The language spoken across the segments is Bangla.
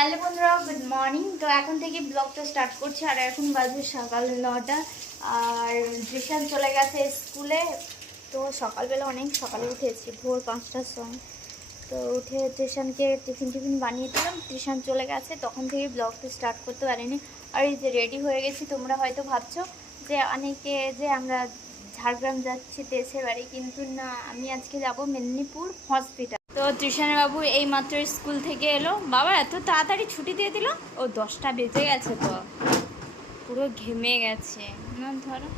হ্যালো বন্ধুরা গুড মর্নিং তো এখন থেকে ব্লগটা স্টার্ট করছি, আর এখন বাজে সকাল নটা আর দৃশান চলে গেছে স্কুলে তো সকালবেলা অনেক, সকালে উঠেছি, ভোর পাঁচটার সময়। তো উঠে ট্রিশানকে টিফিন টিফিন বানিয়ে দিলাম। ট্রিশান চলে গেছে, তখন থেকে ব্লগটা স্টার্ট করতে পারিনি। আর এই যে রেডি হয়ে গেছি, তোমরা হয়তো ভাবছ যে অনেকে যে আমরা ঝাড়গ্রাম যাচ্ছি, দেশের বাড়ি, কিন্তু না, আমি আজকে যাব মেদিনীপুর হসপিটাল তো তৃষানের বাবু এই মাত্র স্কুল থেকে এলো। বাবা এত তাড়াতাড়ি ছুটি দিয়ে দিল? ও দশটা বেজে গেছে তো। পুরো ঘেমে গেছে। না ধরো।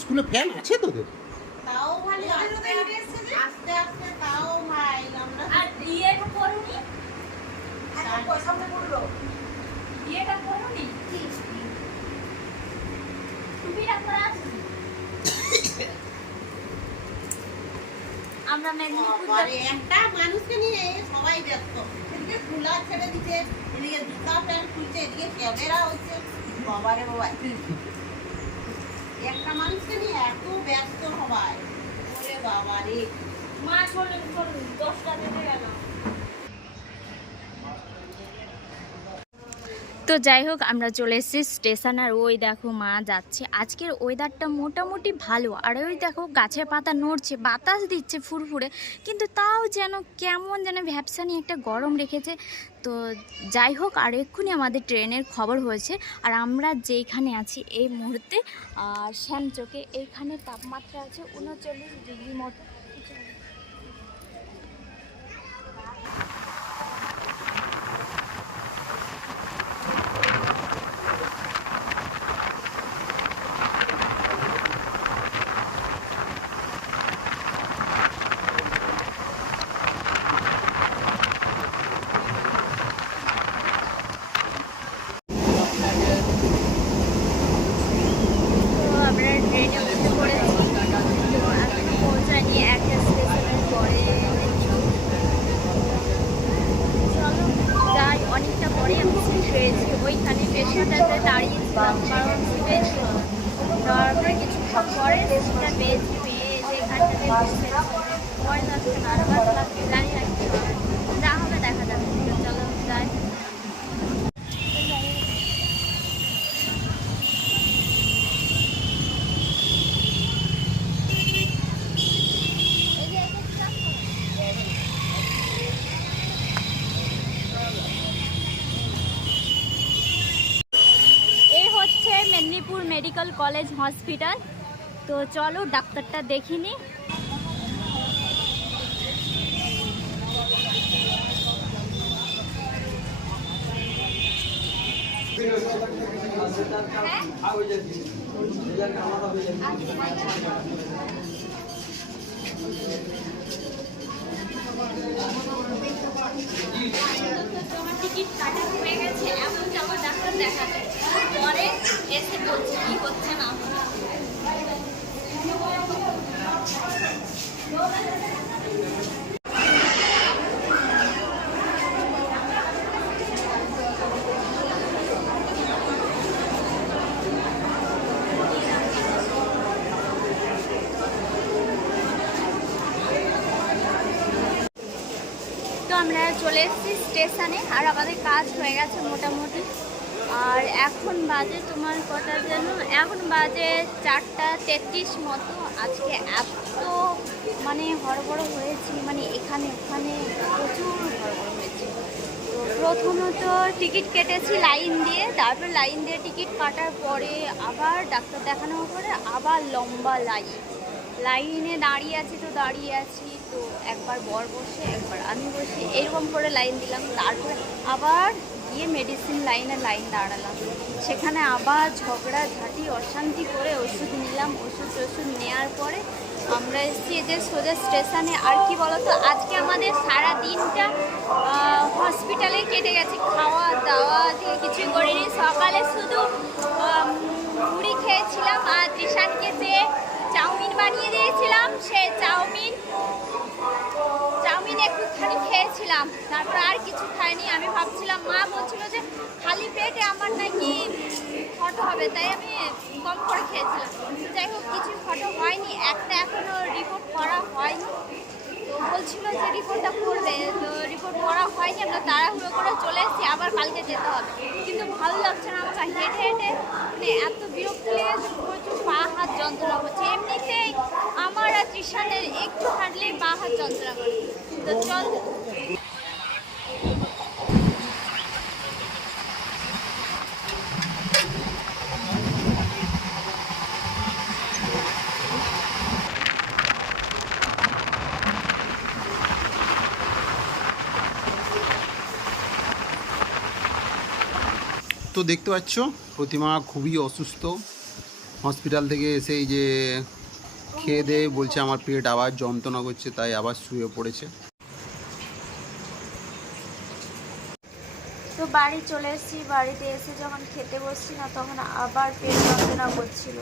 স্কুলে ফ্যান আছে তোদের তাও ভালো আস্তে আস্তে আস্তে আস্তে তাও ভাই আমরা আর ইয়েটা করুনি ইয়েটা করুনি টুপিটা পরে আসি আমরা মেদিনীপুর একটা মানুষকে নিয়ে সবাই ব্যস্ত। এদিকে কুলার ছেড়ে দিচ্ছে এদিকে জুতা প্যান্ট খুলছে এদিকে ক্যামেরা হচ্ছে। বাবারে বাবা একটা মানুষকে নিয়ে এত ব্যস্ত সবাই। ওরে বাবারে। মা চলুন চলুন দশটা বেজে গেল। তো যাই হোক, আমরা চলে এসেছি স্টেশন আর ওই দেখো মা যাচ্ছে। আজকের ওয়েদারটা মোটামুটি ভালো। আর ওই দেখো, গাছের পাতা নড়ছে, বাতাস দিচ্ছে ফুরফুরে, কিন্তু তাও যেন কেমন যেন ভ্যাপসানি একটা গরম রেখেছে। তো যাই হোক, আর এক্ষুনি আমাদের ট্রেনের খবর হয়েছে। আর আমরা যেইখানে আছি এই মুহূর্তে শ্যামচোকে, এইখানে তাপমাত্রা আছে উনচল্লিশ ডিগ্রি মতো তো আমরা ট্রেনে উঠে পড়েছি তো এখনও পৌঁছায়নি একটা স্টেশনের পরে চলো যাই অনেকটা পরে আমি সিট পেয়েছি ওইখানে স্টেশনটাতে দাঁড়িয়েছিলাম কারণ সিটের তারপরে কিছুক্ষণ পরে সিটটা পেয়েছি পেয়ে জানি না দেখা যাবে চলো যাই মেদিনীপুর মেডিকেল কলেজ হসপিটাল। তো চলো ডাক্তারটা দেখিনি টিকিট কাটা হয়ে গেছে, এখন যাব ডাক্তার দেখাতে। পরে এসে বলছি কি হচ্ছে না তো আমরা চলে এসেছি স্টেশনে, আর আমাদের কাজ হয়ে গেছে মোটামুটি। আর এখন বাজে তোমার কটা যেন? এখন বাজে চারটা তেত্রিশ মতো। আজকে এত মানে হড়বড় হয়েছি মানে এখানে ওখানে প্রচুর হড়বড় হয়েছে। তো প্রথমত টিকিট কেটেছি লাইন দিয়ে, তারপর লাইন দিয়ে টিকিট কাটার পরে আবার ডাক্তার দেখানোর পরে আবার লম্বা লাইন। লাইনে দাঁড়িয়ে আছি তো দাঁড়িয়ে আছি। একবার বর বসে, একবার আমি বসে, এরকম করে লাইন দিলাম। তারপরে আবার গিয়ে মেডিসিন লাইনে লাইন দাঁড়ালাম। সেখানে আবার ঝগড়া, ঝাঁটি, অশান্তি করে ওষুধ নিলাম। ওষুধ টষুধ নেওয়ার পরে আমরা এসেছি এদের সোজা স্টেশনে আর কি বলতো, আজকে আমাদের সারা দিনটা হসপিটালে কেটে গেছে। খাওয়া, দাওয়া থেকে কিছুই করিনি। সকালে শুধু মুড়ি খেয়েছিলাম আর ত্রিশানকে যে চাউমিন বানিয়ে দিয়েছিলাম সে চাউমিন চাউমিন একটুখানি খেয়েছিলাম। তারপর আর কিছু খাইনি। আমি ভাবছিলাম, মা বলছিল যে খালি পেটে আমার নাকি ফটো হবে, তাই আমি কম করে খেয়েছিলাম। যাই হোক, কিছু ফটো হয়নি, একটা এখনও রিপোর্ট করা হয়নি। তো বলছিল যে রিপোর্টটা করবে। তো রিপোর্ট করা হয়নি, আমরা তাড়াহুড়ো করে চলে এসেছি, আবার কালকে যেতে হবে। কিন্তু ভালো লাগছে না আমার হেঁটে হেঁটে মানে এত বিরক্ত লেগেছে, প্রচুর পা, হাত যন্ত্রণা করছে। এমনিতেই একটু হাঁটলেই পা হাত যন্ত্রণা করে। তো চল। তো দেখতে পাচ্ছ, প্রতিমা খুবই অসুস্থ। হসপিটাল থেকে এসে এই যে খেয়ে দিয়ে বলছে আমার পেট আবার যন্ত্রণা করছে, তাই আবার শুয়ে পড়েছে। তো বাড়ি চলে এসেছি, বাড়িতে এসে যখন খেতে বসছি না, তখন আবার পেট যন্ত্রণা করছিল।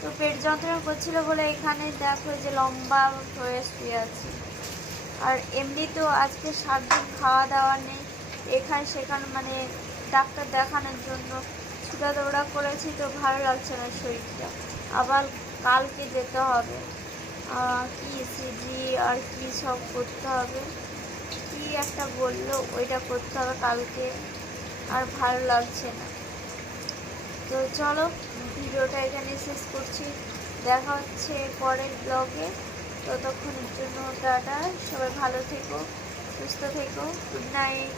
তো পেট যন্ত্রণা করছিল বলে এখানে দেখো যে লম্বা হয়ে শুয়ে আছি। আর এমনিতেও আজকে সাত দিন খাওয়া দাওয়া নেই, এখানে সেখানে মানে ডাক্তার দেখানোর জন্য। ছুটা দৌড়া করেছি তো ভালো লাগছে না শরীরটা। আবার কালকে যেতে হবে। কি সিজি আর কি সব করতে হবে। কি একটা বলল, ওইটা করতে হবে কালকে। আর ভালো লাগছে না। তো চলো, ভিডিওটা এখানে শেষ করছি। দেখা হচ্ছে পরের ব্লগে। ততক্ষণের জন্য টাটা। সবাই ভালো থেকো, সুস্থ থেকো। Good night